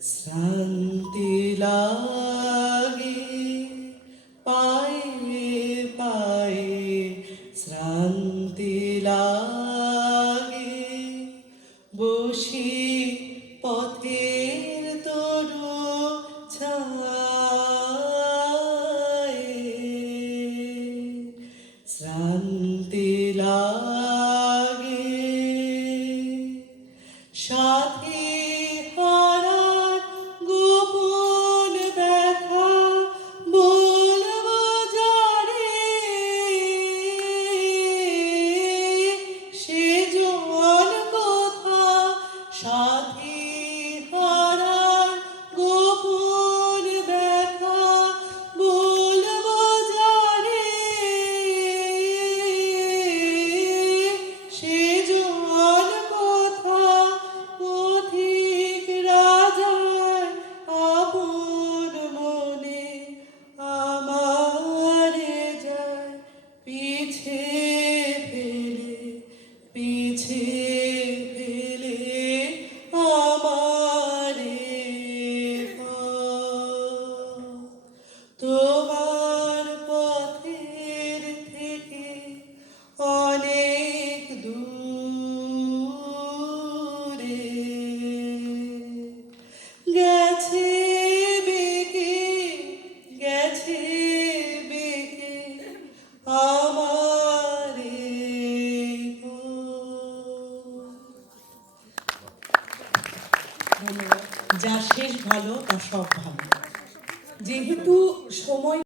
শান্তি লাগে পায়ে পায়ে শ্রান্তি লাগে। বসি পথের তরু ছায়। শ্রান্তি লাগে সাথে ধন্যবাদ। যা শেষ ভালো তা সব ভালো। যেহেতু সময়